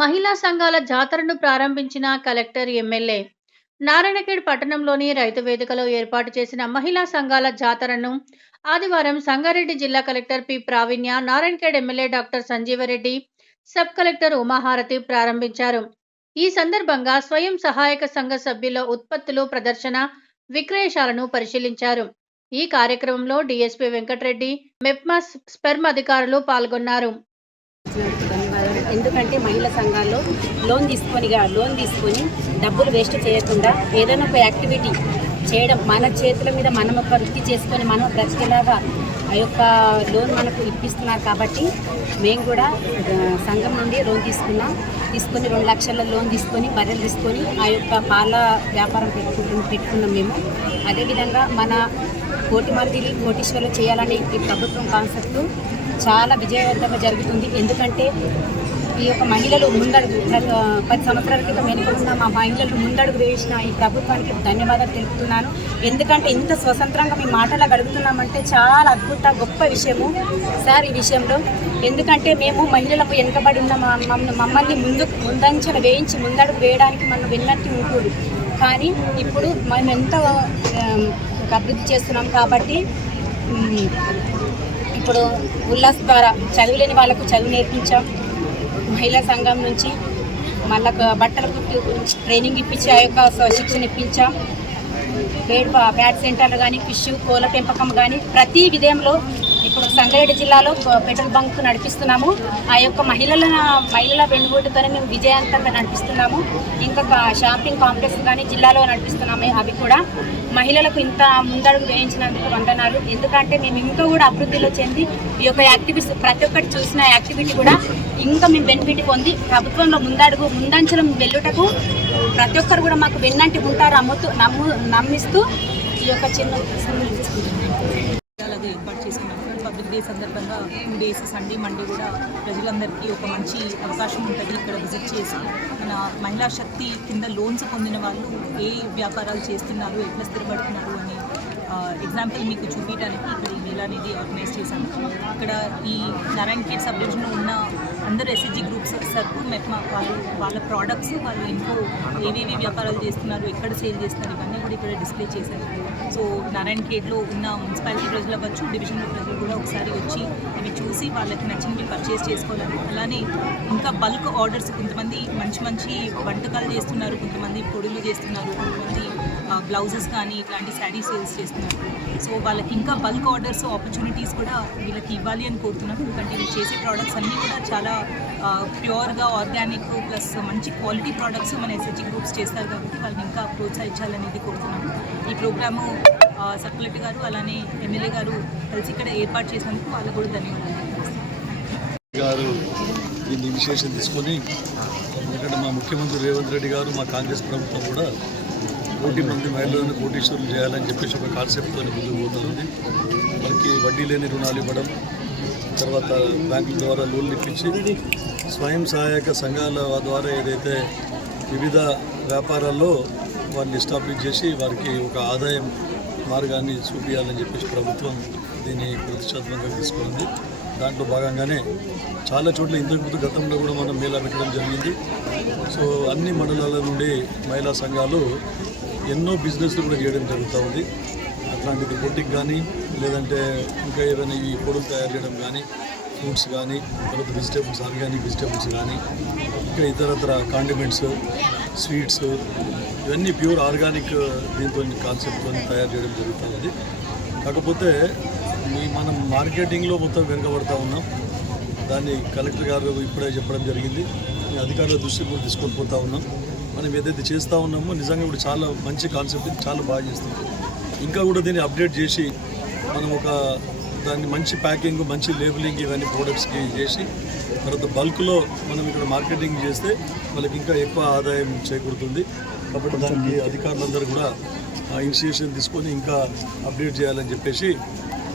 మహిళా సంఘాల జాతరను ప్రారంభించిన కలెక్టర్ ఎమ్మెల్యే. నారాయణఖేడ్ పట్టణంలోని రైతు వేదికలో ఏర్పాటు చేసిన మహిళా సంఘాల జాతరను ఆదివారం సంగారెడ్డి జిల్లా collector P. Pravinya Narayankhed MLA doctor Sanjeeva Reddy sub collector Umaharathi ప్రారంభించారు. ఈ సందర్భంగా స్వయం సహాయక సంఘ సభ్యుల ఉత్పత్తులు ప్రదర్శన విక్రయశాలను పరిశీలించారు. ఈ కార్యక్రమంలో డిఎస్పి వెంకటరెడ్డి మెప్మాస్ స్పెర్మ్ అధికారులు పాల్గొన్నారు. ఎందుకంటే మహిళా సంఘాల్లో లోన్ తీసుకొని లోన్ తీసుకొని డబ్బులు వేస్ట్ చేయకుండా ఏదైనా ఒక యాక్టివిటీ చేయడం మన చేతుల మీద మనం ఒక వృత్తి చేసుకొని మనం బ్రతికేలాగా ఆ యొక్క లోన్ మనకు ఇప్పిస్తున్నారు కాబట్టి మేము కూడా సంఘం నుండి లోన్ తీసుకున్నాం. తీసుకొని రెండు లక్షల లోన్ తీసుకొని బర్రెలు తీసుకొని ఆ యొక్క పాల వ్యాపారం పెట్టుకుంటు పెట్టుకున్నాం మేము. అదేవిధంగా మన కోటి మందిని కోటీశ్వర్లు చేయాలని ఈ ప్రభుత్వం కాన్సెప్ట్ చాలా విజయవంతంగా జరుగుతుంది. ఎందుకంటే ఈ యొక్క మహిళలు ముందడుగు పది సంవత్సరాల క్రితం వెనుకడున్న మా మహిళలు ముందడుగు వేసిన ఈ ప్రభుత్వానికి ధన్యవాదాలు తెలుపుతున్నాను. ఎందుకంటే ఇంత స్వతంత్రంగా మీ మాటలా గడుపుతున్నామంటే చాలా అద్భుత గొప్ప విషయము సార్ ఈ విషయంలో. ఎందుకంటే మేము మహిళలకు వెనుకబడి ఉన్న మా- మమ్మల్ని ముందు ముందంచన వేయించి ముందడుగు వేయడానికి మనం విన్నట్టు ఉంటుంది. కానీ ఇప్పుడు మనం ఎంత అభివృద్ధి చేస్తున్నాం కాబట్టి ఇప్పుడు ఉల్లాస్ ద్వారా చదువులేని వాళ్ళకు చదువు నేర్పించాం. మహిళా సంఘం నుంచి మళ్ళా బట్టల కుట్టు ట్రైనింగ్ ఇప్పించి ఆ యొక్క శిక్షణ ఇప్పించాం. పేడ్ ప్యాడ్ సెంటర్లు కానీ ఫిష్ కోళ్ళ పెంపకం కానీ ప్రతి విధంలో ఇప్పుడు సంగారెడ్డి జిల్లాలో పెట్రోల్ బంక్ నడిపిస్తున్నాము. ఆ యొక్క మహిళల మహిళల వెన్నుబోటుతోనే మేము విజయవంతంగా నడిపిస్తున్నాము. ఇంకొక షాపింగ్ కాంప్లెక్స్ కానీ జిల్లాలో నడిపిస్తున్నాము అవి కూడా. మహిళలకు ఇంత ముందడుగు వేయించినందుకు వందనాలు. ఎందుకంటే మేము ఇంకా కూడా అభివృద్ధిలో చెంది ఈ యొక్క యాక్టివిటీస్ ప్రతి ఒక్కటి చూసిన యాక్టివిటీ కూడా ఇంకా మేము బెనిఫిట్ పొంది ప్రభుత్వంలో ముందడుగు ముందంచడం వెళ్ళుటకు ప్రతి ఒక్కరు కూడా మాకు వెన్నంటి ఉంటారు అమ్ముతూ నమ్ము నమ్మిస్తూ ఈ యొక్క చిన్న ఏర్పాటు చేసుకున్నాము డే సందర్భంగా టూ డేస్ సండే మండే కూడా ప్రజలందరికీ ఒక మంచి అవకాశం ఉంటుంది ఇక్కడ విజిట్ చేసి. మన మహిళా శక్తి కింద లోన్స్ పొందిన వాళ్ళు ఏ వ్యాపారాలు చేస్తున్నారు ఎట్లా స్థిరపడుతున్నారు అని ఎగ్జాంపుల్ మీకు చూపించడానికి ఇక్కడ ఈ మేళా అనేది ఆర్గనైజ్ చేశాను. ఇక్కడ ఈ నారాయణ కేట్ సబ్ ఉన్న అందరు ఎస్ఎస్జి గ్రూప్స్ సర్కు మెప్మా వాళ్ళు వాళ్ళ ప్రోడక్ట్స్ వాళ్ళు ఇంకో ఏవేవి వ్యాపారాలు చేస్తున్నారు ఎక్కడ సేల్ చేస్తున్నారు ఇవన్నీ కూడా ఇక్కడ డిస్ప్లే చేశారు. సో నారాయణ గేట్లో ఉన్న మున్సిపాలిటీ ప్రజలు అవ్వచ్చు డివిజన్ ప్రజలు కూడా ఒకసారి వచ్చి ఇవి చూసి వాళ్ళకి నచ్చినవి పర్చేస్ చేసుకోవాలి. అలానే ఇంకా బల్క్ ఆర్డర్స్ కొంతమంది మంచి మంచి వంటకాలు చేస్తున్నారు కొంతమంది పొడులు చేస్తున్నారు కొంతమంది బ్లౌజెస్ కానీ ఇట్లాంటి శారీ సేల్స్ చేస్తున్నారు. సో వాళ్ళకి ఇంకా బల్క్ ఆర్డర్స్ ఆపర్చునిటీస్ కూడా వీళ్ళకి ఇవ్వాలి అని కోరుతున్నాం ఎందుకంటే వీళ్ళు చేసే ప్రోడక్ట్స్ అన్నీ కూడా చాలా ప్యూర్గా ఆర్గానిక్ ప్లస్ మంచి క్వాలిటీ ప్రోడక్ట్స్ మన ఎస్హెచ్ గ్రూప్స్ చేస్తారు కాబట్టి వాళ్ళని ఇంకా ప్రోత్సహించాలనేది కోరుతున్నాము ఈ ప్రోగ్రాము సబ్ గారు అలానే ఎమ్మెల్యే గారు కలిసి ఇక్కడ ఏర్పాటు చేసినందుకు వాళ్ళకు కూడా ధన్యవాదాలు. గారు దీన్ని ఇనిషియేషన్ తీసుకొని ఎందుకంటే మా ముఖ్యమంత్రి రేవంత్ రెడ్డి గారు మా కాంగ్రెస్ ప్రభుత్వం కూడా కోటి మంది మహిళలను కోటీశ్వరులు చేయాలని చెప్పేసి ఒక కాన్సెప్ట్తో ముందుకు పోతుంది. మనకి వడ్డీ లేని రుణాలు ఇవ్వడం తర్వాత బ్యాంకుల ద్వారా లోన్లు ఇప్పించి స్వయం సహాయక సంఘాల ద్వారా ఏదైతే వివిధ వ్యాపారాల్లో వారిని ఎస్టాబ్లిష్ చేసి వారికి ఒక ఆదాయం మార్గాన్ని చూపించాలని చెప్పేసి ప్రభుత్వం దీన్ని ప్రతిష్టాత్మకంగా తీసుకుంది దాంట్లో భాగంగానే చాలా చోట్ల ఇంతకు ముందు గతంలో కూడా మనం మేళా పెట్టడం జరిగింది. సో అన్ని మండలాల నుండి మహిళా సంఘాలు ఎన్నో బిజినెస్లు కూడా చేయడం జరుగుతూ ఉంది. అట్లాంటిది బొట్టికి కానీ లేదంటే ఇంకా ఏదైనా ఈ పొడులు తయారు చేయడం కానీ ఫ్రూట్స్ కానీ తర్వాత వెజిటేబుల్స్ ఆర్గానిక్ వెజిటేబుల్స్ కానీ ఇంకా ఇతరతర కాండిమెంట్స్ స్వీట్స్ ఇవన్నీ ప్యూర్ ఆర్గానిక్ దీంతో కాన్సెప్ట్తో తయారు చేయడం జరుగుతుంది కాకపోతే మీ మనం మార్కెటింగ్లో మొత్తం వెనుకబడతా ఉన్నాం. దాన్ని కలెక్టర్ గారు ఇప్పుడే చెప్పడం జరిగింది. అధికారుల దృష్టికి కూడా తీసుకొని పోతా ఉన్నాం. మనం ఏదైతే చేస్తూ ఉన్నామో నిజంగా ఇప్పుడు చాలా మంచి కాన్సెప్ట్ చాలా బాగా చేస్తుంది. ఇంకా కూడా దీన్ని అప్డేట్ చేసి మనం ఒక దాన్ని మంచి ప్యాకింగ్ మంచి లేబులింగ్ ఇవన్నీ ప్రోడక్ట్స్కి చేసి తర్వాత బల్క్లో మనం ఇక్కడ మార్కెటింగ్ చేస్తే వాళ్ళకి ఇంకా ఎక్కువ ఆదాయం చేకూరుతుంది. కాబట్టి దానికి అధికారులందరూ కూడా ఇనిషియేషన్ తీసుకొని ఇంకా అప్డేట్ చేయాలని చెప్పేసి